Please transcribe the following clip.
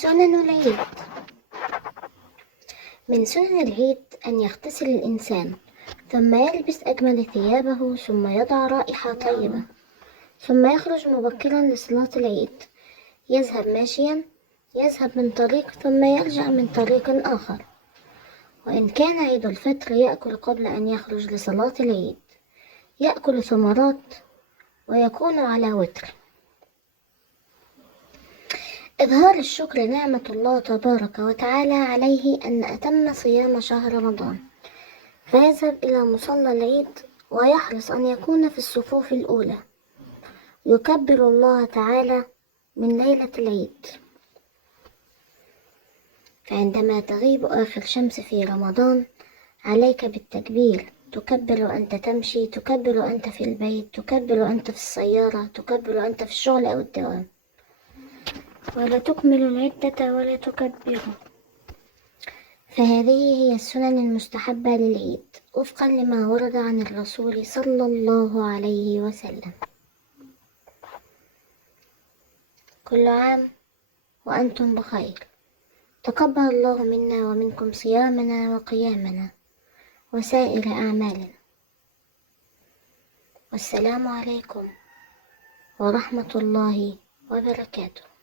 سنن العيد. من سنن العيد أن يغتسل الإنسان، ثم يلبس أجمل ثيابه، ثم يضع رائحة طيبة، ثم يخرج مبكرا لصلاة العيد. يذهب ماشيا، يذهب من طريق ثم يرجع من طريق آخر. وإن كان عيد الفطر يأكل قبل أن يخرج لصلاة العيد، يأكل ثمرات ويكون على وتر. إظهار الشكر نعمة الله تبارك وتعالى عليه أن أتم صيام شهر رمضان، فيذهب إلى مصلى العيد ويحرص أن يكون في الصفوف الأولى، يكبر الله تعالى من ليلة العيد. فعندما تغيب آخر شمس في رمضان عليك بالتكبير، تكبر وأنت تمشي، تكبر وأنت في البيت، تكبر وأنت في السيارة، تكبر وأنت في الشغل أو الدوام. ولا تكمل العدة ولا تكبروا. فهذه هي السنن المستحبة للعيد وفقا لما ورد عن الرسول صلى الله عليه وسلم. كل عام وأنتم بخير. تقبل الله منا ومنكم صيامنا وقيامنا وسائر أعمالنا. والسلام عليكم ورحمة الله وبركاته.